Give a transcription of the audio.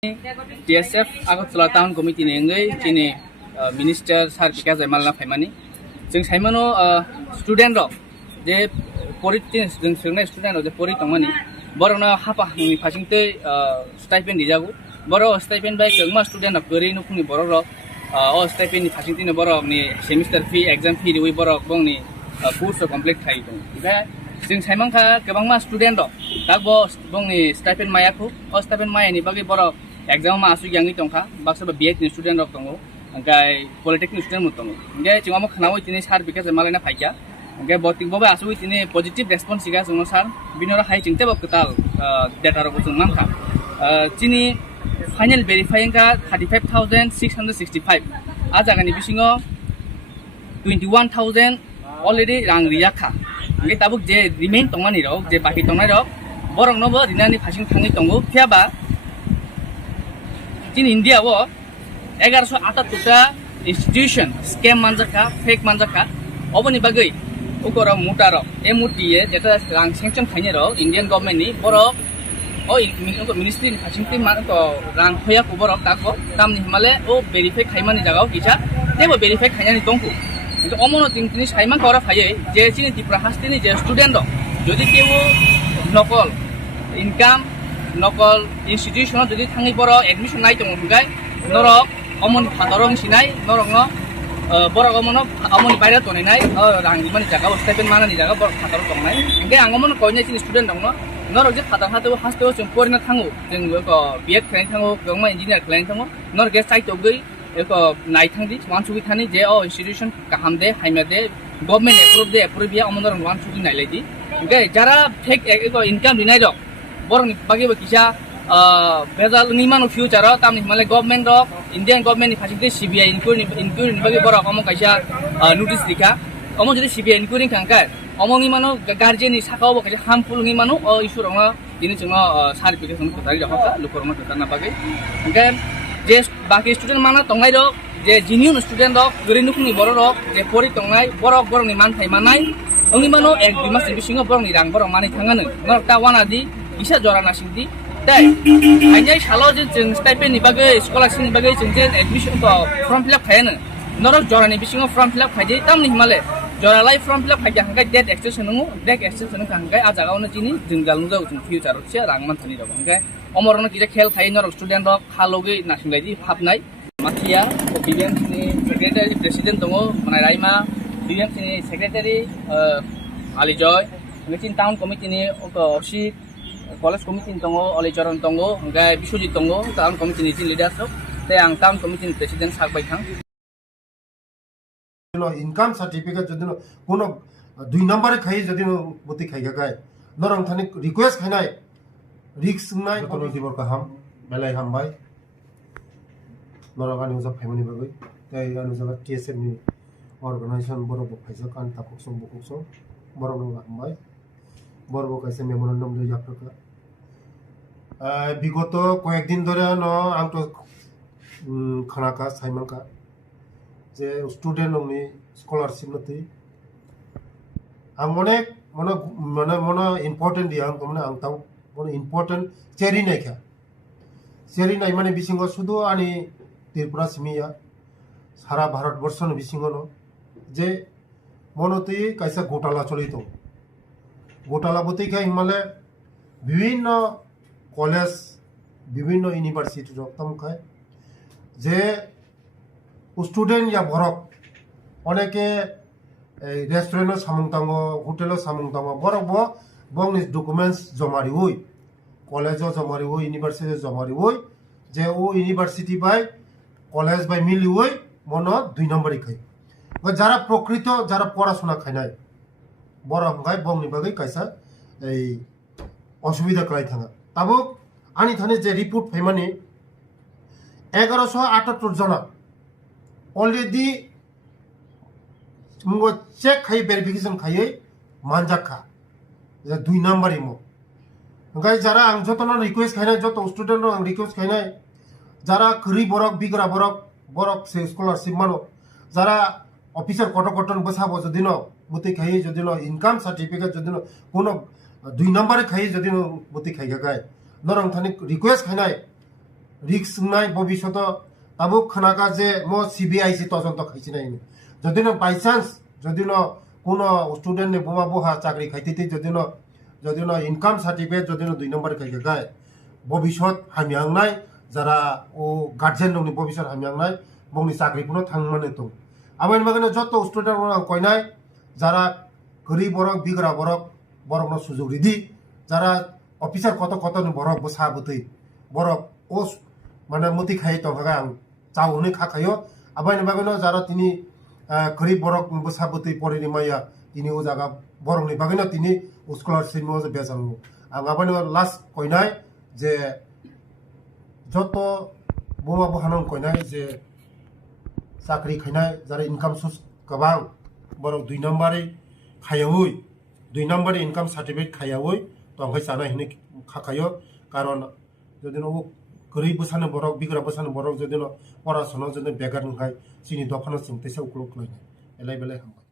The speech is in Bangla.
TSF Agartala Town Committee ni chini Minister Sar Bika Jamalna Faimani जों साइमानो स्टूडेंट रक जे परि जों सोंनाय स्टूडेंट जे परि तंमानि बरनो हापा नि फासिंते स्टाइपेंड दिजागु बर स्टाइपेंड बाय जोंमा स्टूडेंट रक गरै नुखुनि बर रक स्टाइपेंड नि फासिंतिनो बरक नि सेमिस्टार फी एग्जाम फी दिवै बरक बंनि कोर्स कमप्लीट थाइ दं बे जों साइमानखा गोबांमा स्टूडेंट रक दागबो बंनि स्टाइपेंड मायाखु स्टाइपेंड मायानि बागै बरक एग्जाम मा आसु यांनि तंखा बाक्सबा बीएड नि स्टूडेंट रक दंगो ओंखाय पलिटेक्निक स्टूडेंट मत दंगो ओंखाय जोंमा खानाव इतिनि सार बिका जमालायना फाइका ओंखाय बतिक बबे आसु इतिनि पॉजिटिव रेस्पॉन्स सिगा जोंनो सार बिनोरा हाइ चिंते बक कताल डेटा रक जों मानखा चिनि फाइनल वेरीफाइंग का 35665 आ जागानि बिसिङो 21000 अलरेडी रां रियाखा ओंखाय ताबुक जे रिमेन तंमानि रक जे बाकी तंनाय रक बरंनोबो रिनानि फासिं थाङि दंगो फियाबा in India wo 1178 institution scam manjaka fake manjaka oboni bagai ukora mutaro emutiye jeta rang sanction thaine ro Indian government ni borok o ministry ni phasingti man to rang hoya ko borok tako tamni himale o verify khaimani jagao kisa tebo verify khainani tongku কিন্তু অমনো তিনি সাইমান করা ফাইয়ে যে চিনি ত্রিপুরা হাস্তিনি যে স্টুডেন্ট যদি কেউ নকল ইনকাম নকল ইনস্টিটিউশন যদি থাঙি বড় এডমিশন নাই দङ गाय नरक अमन फादरं सिनाय नरक बरक अमन बायरा तनाय रांनि मानि जागा स्टाइपेंड मानानि जागा बरक फादर दंनाय ओंखाय आं अमन कयनाय सिनि स्टुडेन्ट दङ नरक जे फादर हातो हास्तेव जों फरायना थाङो जों बीएड खालायनो थाङो गोबां इन्जिनियार खालायनो थाङो नरक जे साइट गै एक नाय थांदि वान सुबि थानि जे इन्स्टिट्यूशन गाहाम दे हाइमा दे गभर्नमेन्ट एप्रुव बिया अमन नरक वान सुबि नायलायदि ओंखाय जारा फेक इनकाम दिनाय दं बरनि बागैबो किसा बेजाल नि मानु फ्यूचर तामनि माले गभर्नमेन्ट रक इंडियन गभर्नमेन्ट नि फासिंते सीबीआई इनक्वायरी नि बागै बरक अमो काइसा नोटिस दिखा अमो जदि सीबीआई इनक्वायरी खांका अमोनि मानु गार्जियन नि साखाव काइसा हार्मफुल नि मानु इशू रंग दिनि जों सार्टिफिकेशन खोतारि रखा लुखरमा खोताना बागै ओंखाय जे बाकी स्टूडेंट माना तंगाय रक जे जिनियन स्टूडेंट रक गरिनुखनि बर रक जे परि तंगाय बरक बरनि मान थाइमानाय अंनि मानु एक दुइ मास बिसिङो बरनि रां बरक मानि थाङानो नरक ता वानादि इसा जरा नासिंदि ताई आइनाय सालो जे जों स्टाइपेंड नि बागै स्कलारशिप नि बागै जों जे एडमिशन को फर्म फिल अप खायानो नरक जरानि बिसिङो फर्म फिल अप खायदि तामनि हिमाले जरालाय फर्म फिल अप खायदि हांगाय डेट एक्सटेंशन नङो डेट एक्सटेंशन खांगाय आ जागावनो जिनि जों गालनु जाउ जों फ्यूचर से रां मानथनि दं ओंखाय अमरनो किजा खेल खाय नरक स्टूडेंट रक खालगै नासिंलायदि हाबनाय माथिया बिबिएम नि सेक्रेटारि प्रेसिडेंट दङ माने राइमा बिबिएम नि सेक्रेटारि आलिजय मिटिं टाउन कमिटि नि असी कलेज कमिटि दङ अलिचरण दङ ओंखाय बिश्वजित दङ टाउन कमिटि नि लिडार सब ते आं टाउन कमिटि नि प्रेसिडेंट साकबाय थां इनकाम सर्टिफिकेट जदि कोनो 2 नम्बर खाइ जदि बति खाइगा गाय नरं थानि रिक्वेस्ट खाइनाय रिक्स नाय कोनो दिबर गाहाम बेलाय हामबाय नरगानि उजा फाइमनि बागै ताय अनुजा टीएसएफ नि अर्गानाइजेशन बरबो फाइजा कान तापकसं बकसं बरबो हामबाय बरबो काइसे मेमोरेंडम दै जाफरका বিগত কয়েকদিন ধরে আং তো খানাকা সাইমানকা যে স্টুডেন্ট নংনি স্কলারশিপ নতি আং অনেক মনে মানে মনে ইম্পর্টেন্ট দিয়া আং মানে আং তাও মনে ইম্পর্টেন্ট চেরি নাইখা চেরি নাই মানে বিসিঙ্গ শুধু আনি ত্রিপুরা সিমিয়া সারা ভারতবর্ষন বিসিঙ্গ যে মনতি কাইসা ঘোটালা চলিত ঘোটালা বতিকা হিমালে বিভিন্ন कॉलेज विभिन्न यूनिवर्सिटी रक्तम खाय जे स्टूडेंट या बरक अनेके रेस्टुरेंट सामुंगतांगो होटेल सामुंगतांगो बरक बो बंगनि डॉक्यूमेंट्स जमारि हुई कॉलेज जमारि हुई यूनिवर्सिटी जमारि हुई जे ओ यूनिवर्सिटी बाय कॉलेज बाय मिली हुई मनो 2 नम्बर खाय जारा प्रकृत जारा पढ़ाशोना खायनाय बरक गाय बंगनि बागै कायसा ए असुविधा खाय थाङा ताबो आनी थाने जे रिपोर्ट फैमानी 1178 जना अलरेडी मुगो चेक खाई वेरिफिकेशन खाई मानजाखा जे 2 नम्बर इमो गाय जारा आं जतन रिक्वेस्ट खाइनाय जत स्टूडेंट आं रिक्वेस्ट खाइनाय जारा खरी बरक बिग्रा बरक से स्कॉलरशिप मानो जारा ऑफिसर कटन बसाबो जदिन बुति खाई जदिन इनकाम सर्टिफिकेट जदिन कोनो 2 नम्बर खाई जदिन बुति खाइगा गाय नरं थानि रिक्वेस्ट खाइनाय রিক্স নাই ভবিষ্যৎ তাবো খানাকা যে মো সিবিআইসি তদন্ত খাইছি নাই যদি না বাই চান্স যদি না কোনো স্টুডেন্ট বোমা বহা চাকরি খাইতে যদি না ইনকাম সার্টিফিকেট যদি না 2 নম্বর খাইকে গায় ভবিষ্যৎ হামিয়াংনাই যারা ও গার্জেন দंनि ভবিষ্যৎ হামিয়াংনাই বংনি চাকরিखौनो थांमाने दं आबाइन बागैनो जत स्टुडेन्ट कयनाय যারা গরিব বরক বিগরা বরক বরক সুযোগ রিদি যারা অফিসার কত কত বরক বসা বতৈ বরক ও মানে মতি খাই তো ভাগা আং চাও হনে খাখাयो আবাइन बागैनो যারা তিনি গরিব বরক বসা বতৈ পরিনি মাইয়া তিনি ও জায়গা বরকনি বাগैनो তিনি স্কলারশিপ মো বেজাং আং আবাइन লাস্ট কয়নাय যে যত বোমা বহানং কয়নাय যে চাকরি খাইনাय যারা ইনকাম সোর্স गोबां বরক 2 নম্বরে খায়াওই 2 নম্বরে ইনকাম সার্টিফিকেট খায়াওই তো আংখাই জানা হিনে খাখাयो কারণ যদি ও গরিব বসানো বরক বিগরা বসানো বরক যদি পড়াশোনা যদি বেগার নখাই চিনি দখানো চিন্তাইছে উকলক লইনাय এলাই বেলাই হামबाय